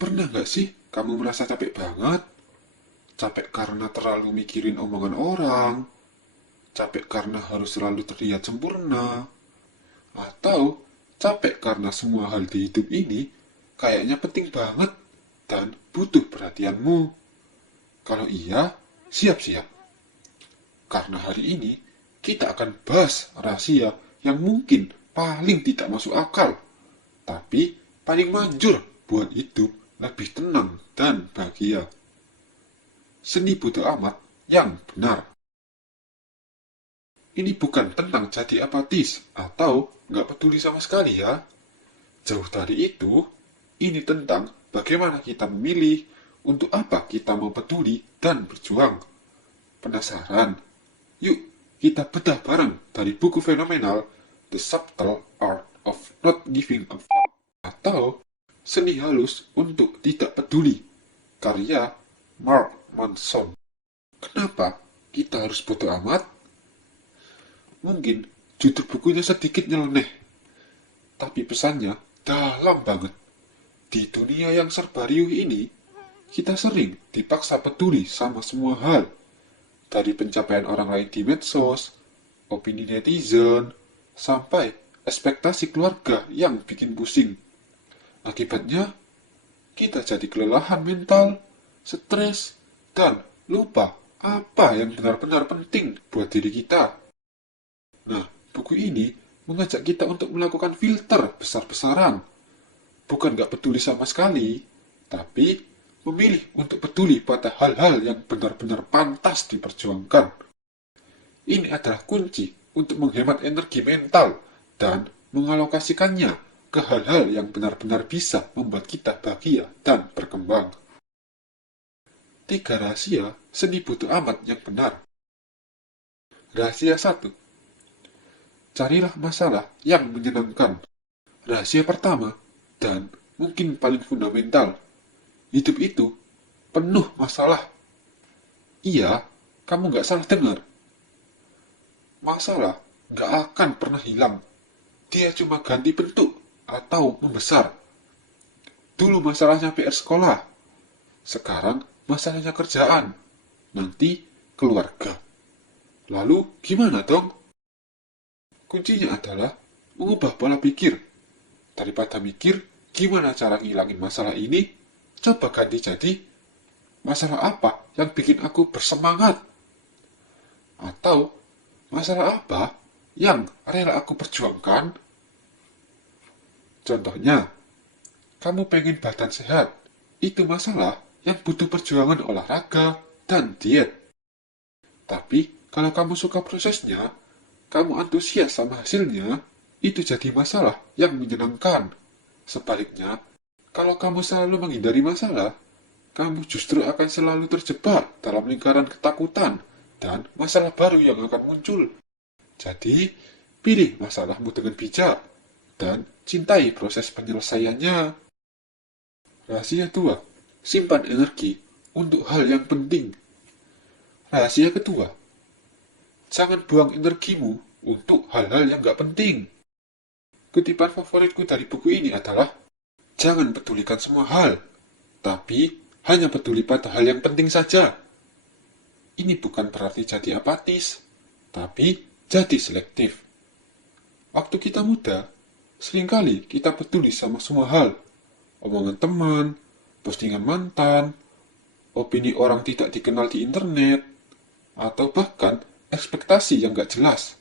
Pernah nggak sih kamu merasa capek banget? Capek karena terlalu mikirin omongan orang, capek karena harus selalu terlihat sempurna, atau capek karena semua hal di hidup ini kayaknya penting banget dan butuh perhatianmu. Kalau iya, siap-siap. Karena hari ini kita akan bahas rahasia yang mungkin paling tidak masuk akal, tapi paling manjur buat hidup lebih tenang dan bahagia. Seni bodo amat yang benar. Ini bukan tentang jadi apatis atau nggak peduli sama sekali ya. Jauh dari itu, ini tentang bagaimana kita memilih untuk apa kita mau peduli dan berjuang. Penasaran? Yuk, kita bedah bareng dari buku fenomenal The Subtle Art of Not Giving a Fuck atau Seni Halus untuk Tidak Peduli, karya Mark Manson. Kenapa kita harus bodo amat? Mungkin judul bukunya sedikit nyeleneh, tapi pesannya dalam banget. Di dunia yang serba riuh ini, kita sering dipaksa peduli sama semua hal. Dari pencapaian orang lain di medsos, opini netizen, sampai ekspektasi keluarga yang bikin pusing. Akibatnya, kita jadi kelelahan mental, stres, dan lupa apa yang benar-benar penting buat diri kita. Nah, buku ini mengajak kita untuk melakukan filter besar-besaran. Bukan gak peduli sama sekali, tapi memilih untuk peduli pada hal-hal yang benar-benar pantas diperjuangkan. Ini adalah kunci untuk menghemat energi mental dan mengalokasikannya ke hal-hal yang benar-benar bisa membuat kita bahagia dan berkembang. 3 rahasia seni bodo amat yang benar. Rahasia 1. Carilah masalah yang menyenangkan. Rahasia pertama, dan mungkin paling fundamental, hidup itu penuh masalah. Iya, kamu gak salah dengar. Masalah gak akan pernah hilang. Dia cuma ganti bentuk atau membesar. Dulu masalahnya PR sekolah, sekarang masalahnya kerjaan, nanti keluarga. Lalu gimana dong? Kuncinya adalah mengubah pola pikir. Daripada mikir gimana cara ngilangin masalah ini, coba ganti jadi masalah apa yang bikin aku bersemangat? Atau masalah apa yang rela aku perjuangkan? Contohnya, kamu pengen badan sehat. Itu masalah yang butuh perjuangan olahraga dan diet. Tapi kalau kamu suka prosesnya, kamu antusias sama hasilnya, itu jadi masalah yang menyenangkan. Sebaliknya, kalau kamu selalu menghindari masalah, kamu justru akan selalu terjebak dalam lingkaran ketakutan dan masalah baru yang akan muncul. Jadi, pilih masalahmu dengan bijak dan cintai proses penyelesaiannya. Rahasia 2. Simpan energi untuk hal yang penting. Rahasia kedua. Jangan buang energimu untuk hal-hal yang gak penting. Kutipan favoritku dari buku ini adalah jangan pedulikan semua hal, tapi hanya peduli pada hal yang penting saja. Ini bukan berarti jadi apatis, tapi jadi selektif. Waktu kita muda, seringkali kita peduli sama semua hal. Omongan teman, postingan mantan, opini orang tidak dikenal di internet, atau bahkan ekspektasi yang gak jelas.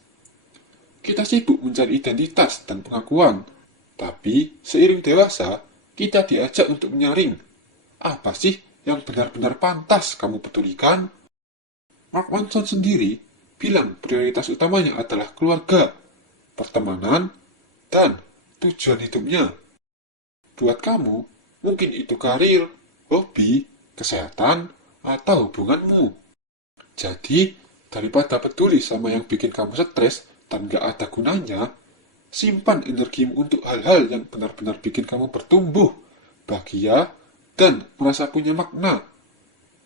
Kita sibuk mencari identitas dan pengakuan, tapi seiring dewasa, kita diajak untuk menyaring. Apa sih yang benar-benar pantas kamu pedulikan? Mark Manson sendiri bilang prioritas utamanya adalah keluarga, pertemanan, dan tujuan hidupnya. Buat kamu, mungkin itu karir, hobi, kesehatan, atau hubunganmu. Jadi, daripada peduli sama yang bikin kamu stres dan gak ada gunanya, simpan energimu untuk hal-hal yang benar-benar bikin kamu bertumbuh, bahagia, dan merasa punya makna.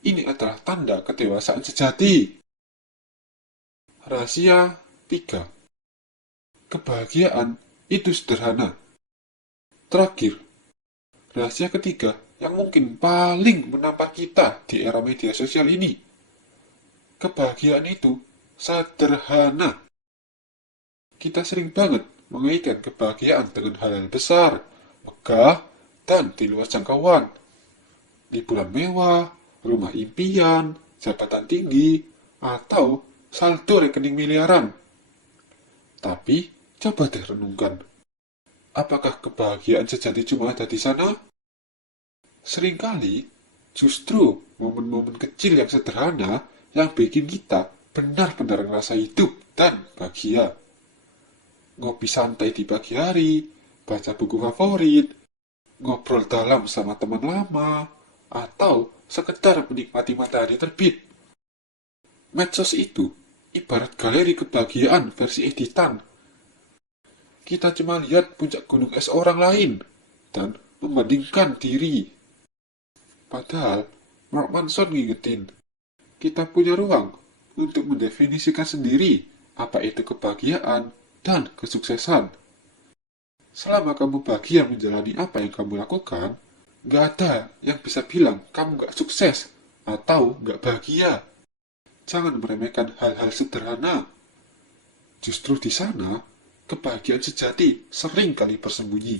Ini adalah tanda kedewasaan sejati. Rahasia 3. Kebahagiaan itu sederhana. Terakhir, rahasia ketiga yang mungkin paling menampar kita di era media sosial ini. Kebahagiaan itu sederhana. Kita sering banget mengaitkan kebahagiaan dengan hal-hal besar, megah, dan di luar jangkauan. Liburan mewah, rumah impian, jabatan tinggi, atau saldo rekening miliaran. Tapi, coba deh renungkan. Apakah kebahagiaan sejati cuma ada di sana? Seringkali, justru momen-momen kecil yang sederhana yang bikin kita benar-benar ngerasa hidup dan bahagia. Ngopi santai di pagi hari, baca buku favorit, ngobrol dalam sama teman lama, atau sekedar menikmati matahari terbit. Medsos itu ibarat galeri kebahagiaan versi editan. Kita cuma lihat puncak gunung es orang lain dan membandingkan diri. Padahal, Mark Manson ngingetin, kita punya ruang untuk mendefinisikan sendiri apa itu kebahagiaan dan kesuksesan. Selama kamu bahagia menjalani apa yang kamu lakukan, gak ada yang bisa bilang kamu gak sukses atau gak bahagia. Jangan meremehkan hal-hal sederhana. Justru di sana, kebahagiaan sejati sering kali bersembunyi.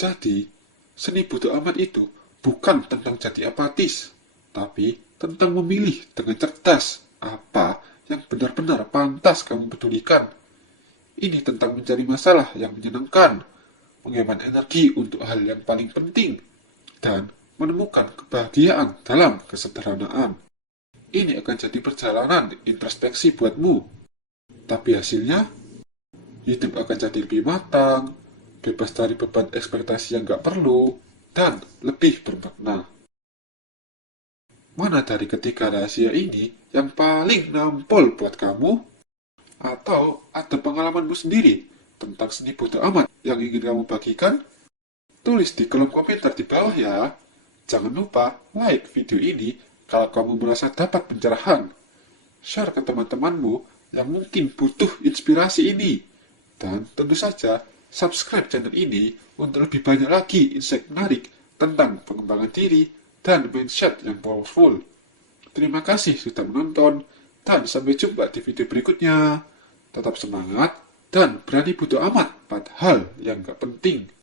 Jadi, seni bodo amat itu bukan tentang jadi apatis, tapi tentang memilih dengan cerdas apa yang benar-benar pantas kamu pedulikan. Ini tentang mencari masalah yang menyenangkan, menghemat energi untuk hal yang paling penting, dan menemukan kebahagiaan dalam kesederhanaan. Ini akan jadi perjalanan introspeksi buatmu. Tapi hasilnya, hidup akan jadi lebih matang, bebas dari beban ekspektasi yang gak perlu, dan lebih bermakna. Mana dari ketiga rahasia ini yang paling nampol buat kamu? Atau ada pengalamanmu sendiri tentang seni bodo amat yang ingin kamu bagikan? Tulis di kolom komentar di bawah ya. Jangan lupa like video ini kalau kamu merasa dapat pencerahan. Share ke teman-temanmu yang mungkin butuh inspirasi ini. Dan tentu saja subscribe channel ini untuk lebih banyak lagi insight menarik tentang pengembangan diri dan mindset yang powerful. Terima kasih sudah menonton dan sampai jumpa di video berikutnya. Tetap semangat dan berani bodo amat pada hal yang gak penting.